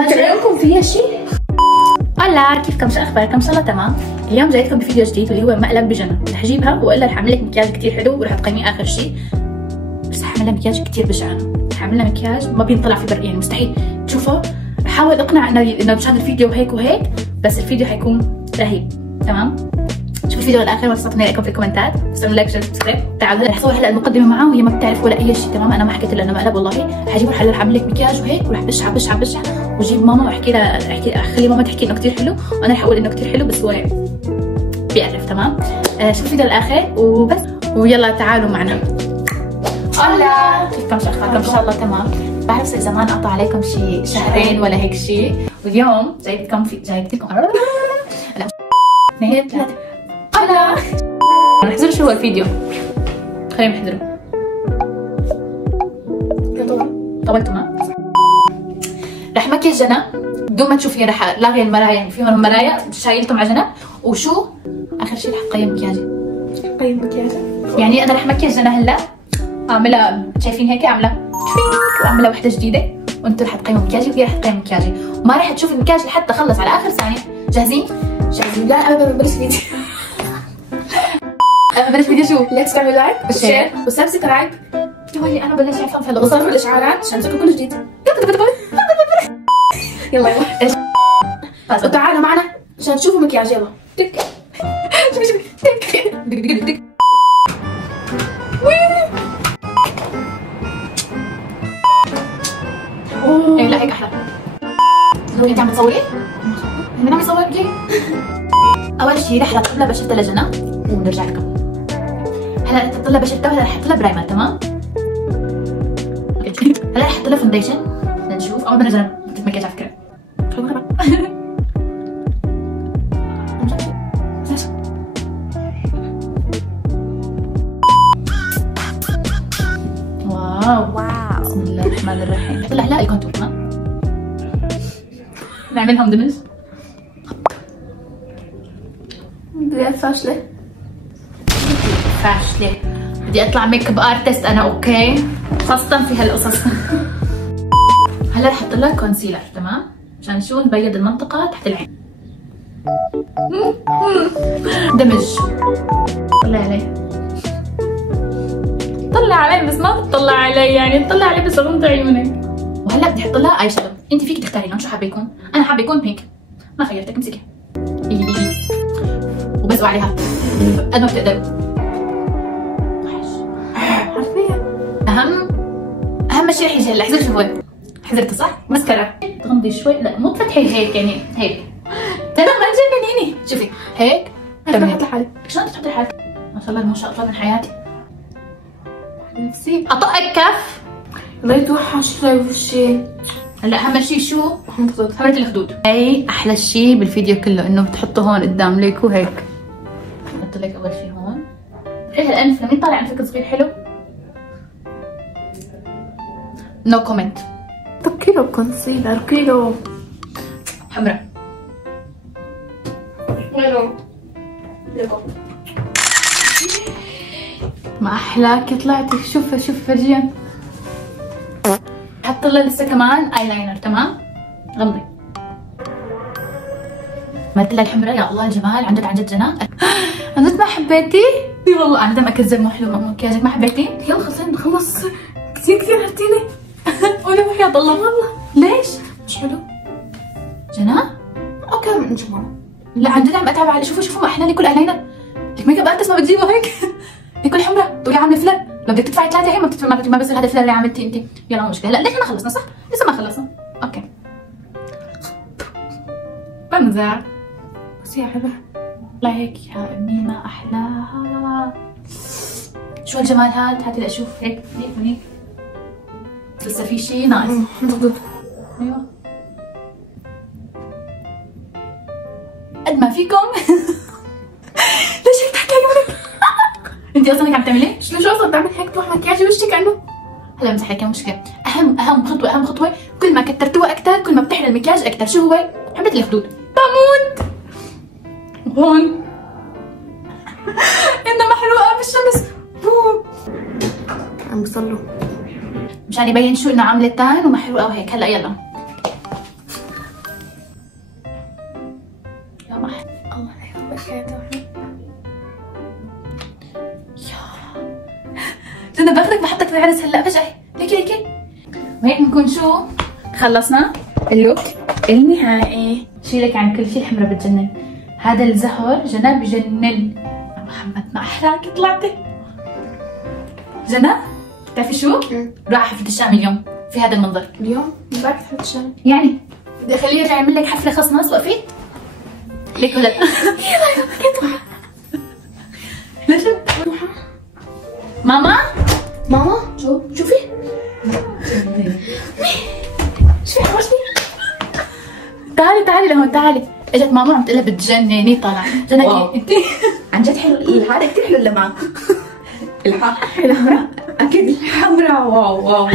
انت عيونكم فيها شيء؟ هلا كيفكم؟ شو اخباركم؟ ان شاء الله تمام. اليوم جايتكم بفيديو جديد واللي هو مقلب بجنى. رح اجيبها والا رح اعمل لك مكياج كثير حلو ورح تقيميه اخر شيء. بس رح اعمل لها مكياج كثير بشع. رح اعمل لها مكياج ما بينطلع في يعني مستحيل تشوفه. احاول اقنع انه مشان الفيديو هيك وهيك، بس الفيديو حيكون رهيب. تمام؟ شوفوا الفيديو للاخر وصلتوني رايكم في الكومنتات. سووا لايك وشير وسبسكرايب. تعالوا رح اصور هلا المقدمه معاه وهي ما بتعرف ولا اي شيء. تمام؟ انا ما حكيت لها انه مقلب والله. حجيب رح اعمل لك مكياج وهيك ورح بشع بشع بشع واجيب ماما واحكي لها اخلي ماما تحكي انه كثير حلو وانا رح اقول انه كثير حلو بس هو بيعرف. تمام؟ شوفوا الفيديو للاخر وبس ويلا تعالوا معنا. هلا كيفكم؟ شو اخباركم؟ ان شاء الله تمام. بعرف صار زمان قطع عليكم شي شهرين ولا هيك شيء، واليوم جايبتكم لا 2 3 هلا نحضر شو هو الفيديو. خلينا نحضره. طولتوا ما رح مكياج جنى بدون ما تشوفي. رح لاغي المرايا، يعني في هون مرايا شايلتهم على جنب. وشو اخر شيء رح قيم مكياجي. قيم مكياجك يعني انا رح مكياج جنى هلا، اعملها شايفين هيك، اعملها واعملها وحده جديده وانتم رح تقيموا مكياجي وهي رح تقيم مكياجي وما رح تشوفي المكياج لحتى اخلص على اخر ثانيه. جاهزين؟ جاهزين؟ لا انا ببلش فيديو. انا ببلش فيديو. شو؟ لا تنسوا تعملوا لايك وشير وسبسكرايب. يا ويلي انا بلش افهم في القصص. وصلوا الاشعارات عشان تشوفوا كل جديد. يلا يلا وتعالوا معنا عشان تشوفوا مكياج. يلا تك تك ايه لا هيك احلى. انت عم تصوري؟ مين عم يصور لي؟ اول شيء رح ارطب لها بشرتها لجنى ونرجع لكم. هلا رطبت لها بشرتها وهلا رح احط لها برايمر. تمام؟ هلا رح احط لها فونديشن لنشوف. اول ما نرجع مكياج على فكره. واو بسم الله الرحمن الرحيم. طلع لا الكونتور. تمام؟ نعملهم دمج. بدي فاشله فاشله. بدي اطلع ميك اب ارتست انا. اوكي خاصة في هالقصص. هلا رح احط لها كونسيلر. تمام؟ عشان شو نبيض المنطقة تحت العين. دمج. طلع علي. طلع علي بس ما بتطلع علي، يعني تطلع علي بس غمض عيونك. وهلا بدي احط لها اي شادو. انت فيك تختاري لون شو حابه يكون. انا حابه يكون بينك. ما خيرتك. امسكي وبزقوا عليها قد ما بتقدروا. حرفيا اهم شيء رح يجي هلا. احذري شو هو. حذرتي صح؟ مسكرة. تغمضي شوي. لا مو تفتحي هيك، يعني هيك. تمام ما تجننيني. شوفي هيك. تمام تحط لحالك. شلون تحطي لحالك؟ ما شاء الله ما شاء الله من حياتي. نفسي اطقك كف. الله يتوحش لي وشي. هلا اهم شيء شو؟ حمرة الخدود. هي احلى شيء بالفيديو كله انه بتحطه هون قدام ليك وهيك. بحط لك اول شيء هون. ايه هالانف لمين طالع انفك صغير حلو؟ نو كومنت. كيلو كونسيلر كيلو حمراء. وينو؟ ما احلاكي طلعتي. شوف فرجيا. حط لها لسه كمان اي لاينر. تمام؟ غمضي. عملت لها الحمراء. يا الله الجمال. عن جد جنى. عن جد ما حبيتي؟ اي والله عن جد ما كذب. مو حلو مكياجك. ما حبيتي؟ يلا خلصنا نخلص. كثير هرتيني. ولا وحياة الله والله. ليش؟ مش حلو جنى؟ اوكي نشوف ماما. لا عن جد عم اتابع على. شوفوا ما احنا لكل ايلاينر. لك ميك اب ارتست ما بتجيبه هيك. لكل حمراء تقولي عامله فلر. لو بدك تدفعي 3 هي ما بصير هذا الفلر اللي عملتيه انت. يلا مو مشكله. لا ليش ما خلصنا صح؟ لسه ما خلصنا. اوكي بمزح بس يا حبه. والله هيك يا امي ما احلاها. شو الجمال هذا. هاتي لاشوف هيك هيك. لسه في شيء ناقص. ايوه قد ما فيكم. ليش هيك تحت عيونك؟ انت اصلا هيك عم تعملي؟ شو اصلا بعمل هيك تروح مكياجي وشك عنه. هلا امزح لك مشكله. اهم خطوه كل ما كترتوها اكثر كل ما بتحلى المكياج اكثر. شو هو؟ حمرة الخدود. بموت هون. انها محروقه بالشمس. عم بصلوا مشان يبين شو انه عامله تان ومحروقه وهيك. هلا يلا سامح. الله يحفظك يا توحيد. جنى باخذك بحطك في العرس هلا فجأة ليكي. وهيك بنكون شو خلصنا اللوك النهائي. شيلك عن كل شيء. الحمرة بتجنن، هذا الزهر جنى بجنن. محمد ما احلاكي طلعتي. جنى بتعرفي شو؟ راح حفلة الشام اليوم في هذا المنظر. اليوم مبارك حفلة الشام، يعني بدي اخليه يرجع يعمل لك حفلة خاصة ناس وقفي ليك ولا ليش؟ ماما شوفي شوفي حوشني. تعالي لهون تعالي. اجت ماما عم تقول لها بتجنني. طالعه جنى انت عن جد حلو هذا كثير حلو اللمعة. الحمراء اكيد الحمراء. واو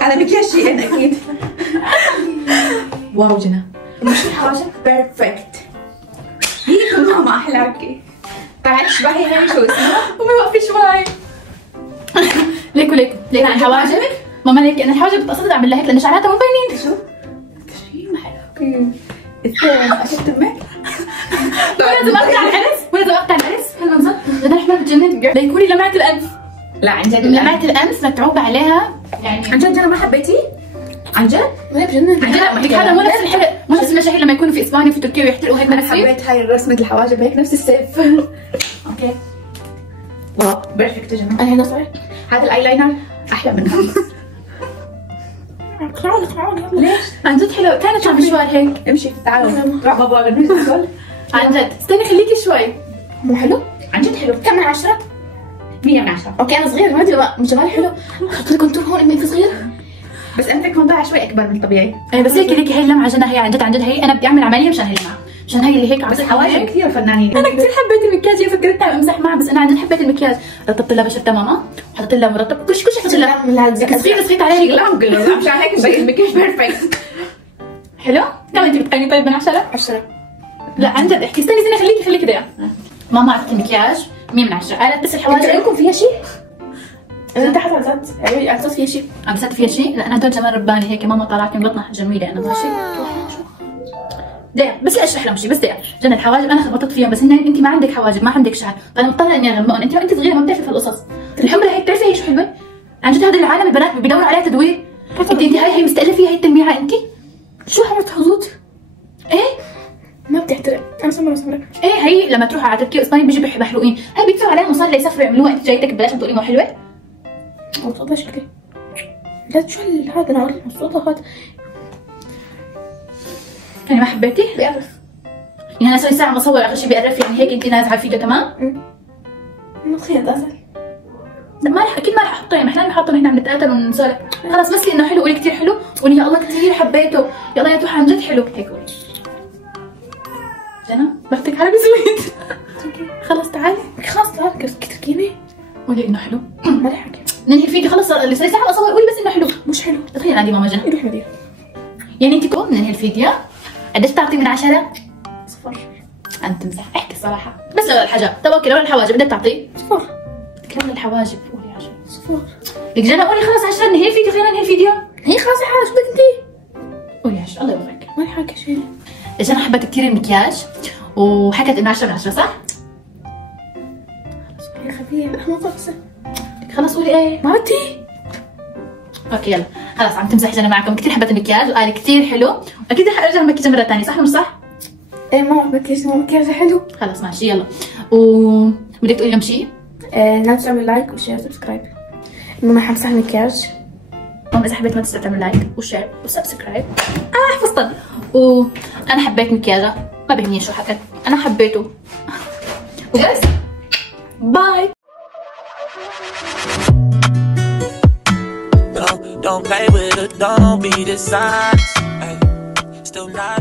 هذا مكياج شيء اكيد. واو جنى مش الحواجب بيرفكت. هيك ماما احلاكي. تعالي اشبهي هاي شو اسمها؟ امي وقفي شوي. ليكو الحواجب ماما ليك انا الحواجب بتقصد اعمل لها هيك لان شعراتها مو باينين. شو؟ كريم حلوكي. الثاني اكيد تمك. لازم اقطع العرس هالمنظر. بدنا احنا بتجنن. ليكولي لمعة الانف. لا عن جد لمعة الانف متعوب عليها يعني. عن جد جنى ما حبيتي؟ عن جد؟ ما بجنن. عن جد هذا مو نفس الحلو، مو نفس المشاهير لما يكونوا في اسبانيا وفي تركيا ويحترقوا هيك انا بنفسي. حبيت هاي الرسمة الحواجب هيك نفس السيف. اوكي واو بيرفكت جنى. انا هنا صحيح. هذا الايلاينر احلى من هذا. اقنعوني يلا. ليش؟ عن جد حلو. تعالي نشوف مشوار هيك. امشي تعالوا روح بابا بدنا. عن جد استني خليكي شوي. مو حلو؟ عن جد حلو. كم من 10؟ 100 من 10. اوكي انا صغير ما ادري مش جمالي حلو. احط لي كونتور هون امي صغير. بس انت يكون ضاع شوي اكبر من الطبيعي. اي بس هيك هي اللمعه جنى. هي عن جد هي انا بدي اعمل عمليه مشان هي اللمعه، مشان هي اللي هيك. بس الحواجب كثير فنانين. انا كثير حبيت المكياج. هي فكرت امزح معها بس انا عن جد حبيت المكياج. رطبت لها بشرتها ماما وحطيت لها مرطب كل شيء حطيت لها. صغيرة عليها لا كله مشان هيك مبين المكياج بيرفكت. حلو. كم انت بتقيمي طيب من 10؟ 10. لا عن جد احكي. استني خليكي دقيقه. ماما اعطتني المكياج 100 من 10. قالت بس الحواجب عندكم فيها شيء؟ انت تحت على اساس فيها شيء. عم بسات فيها شيء. لا انا هدول جمال رباني هيك. ماما طلعتني بطنها جميله انا ماشي. دقيقة بس اشرح لهم شيء. بس دقيقة جنى الحواجب انا خبطت فيهم بس هن انت ما عندك حواجب ما عندك شعر فانا مضطره اني اغمقهم. انت صغيره ما بتعرفي في القصص. الحمرة هيك بتعرفي هي شو حلوه؟ عن جد هذا العالم البنات بيدوروا عليها تدوير. انت هي مستقله فيها هي التلميعه انت. شو حمرة حظوظ؟ ايه ما بتحترق. انا سمرة. ايه هي لما تروحوا على تركيا واسبانيا بيجوا محلوقين. هي بيدفعوا عليها مصاري ليسافروا يعملوها. انت جايتك ببلاش تقولي مو حلوه؟ مبسوطة شكلي. لا شو هذا انا مبسوطة هذا. يعني ما حبيتي؟ بيعرف. يعني انا اسوي ساعه بصور اخر شيء بيقرف يعني هيك انت نازعه فيها كمان؟ ما تخيل اسهل. ما رح اكيد ما رح احطه. يعني احنا بنحطه نحن عم نتقاتل ونسولف. خلص بس لي انه حلو. قولي كثير حلو. قولي يا الله كثير حبيته. يا الله يا توحى عن جد حلو. هيك قولي. جنى بختك على بسويت. خلص تعالي. خلاص تعال تركيني. قولي انه حلو. ما رح احكي. ننهي الفيديو خلص اللي صار ساعه اصور. قولي بس انه حلو. مش حلو. تخيل عندي ماما جنى. يروح مدير. يعني انت تقوم ننهي الفيديو. قديش تعطي من 10؟ 0. انت تمزح. احكي الصراحه. بس لولا الحجاب. طب اوكي لولا الحواجب قديش تعطي؟ 0. لولا الحواجب قولي 10. 0. لك جنى قولي خلص 10 ننهي الفيديو. خلينا ننهي الفيديو. هي خلاص يا حالة شو بدك انتي؟ قولي 10 الله يوفقك. ما رح احكي شيء. جنى حبت كثير المكياج وحكت انه 10 من 10 صح؟ يا خبيثة ما فرصة. خلص قولي ايه؟ ما بدي. اوكي يلا خلاص. عم تمزح جنى معكم. كثير حبت المكياج وقال كثير حلو. اكيد رح ارجع المكياج مره ثانيه صح ولا مش صح؟ ايه ماما مكياج حلو. خلص ماشي يلا. بدك تقولي لهم شيء؟ لا تنسوا تعملوا لايك وشير وسبسكرايب. المهم حمسح المكياج. ماما اذا حبيت ما تنسى تعمل لايك وشير وسبسكرايب. حفظتها. وانا حبيت مكياجها ما بهمني شو حكت. انا حبيته وبس. باي. Don't play with it, don't be dishonest. Ay, still not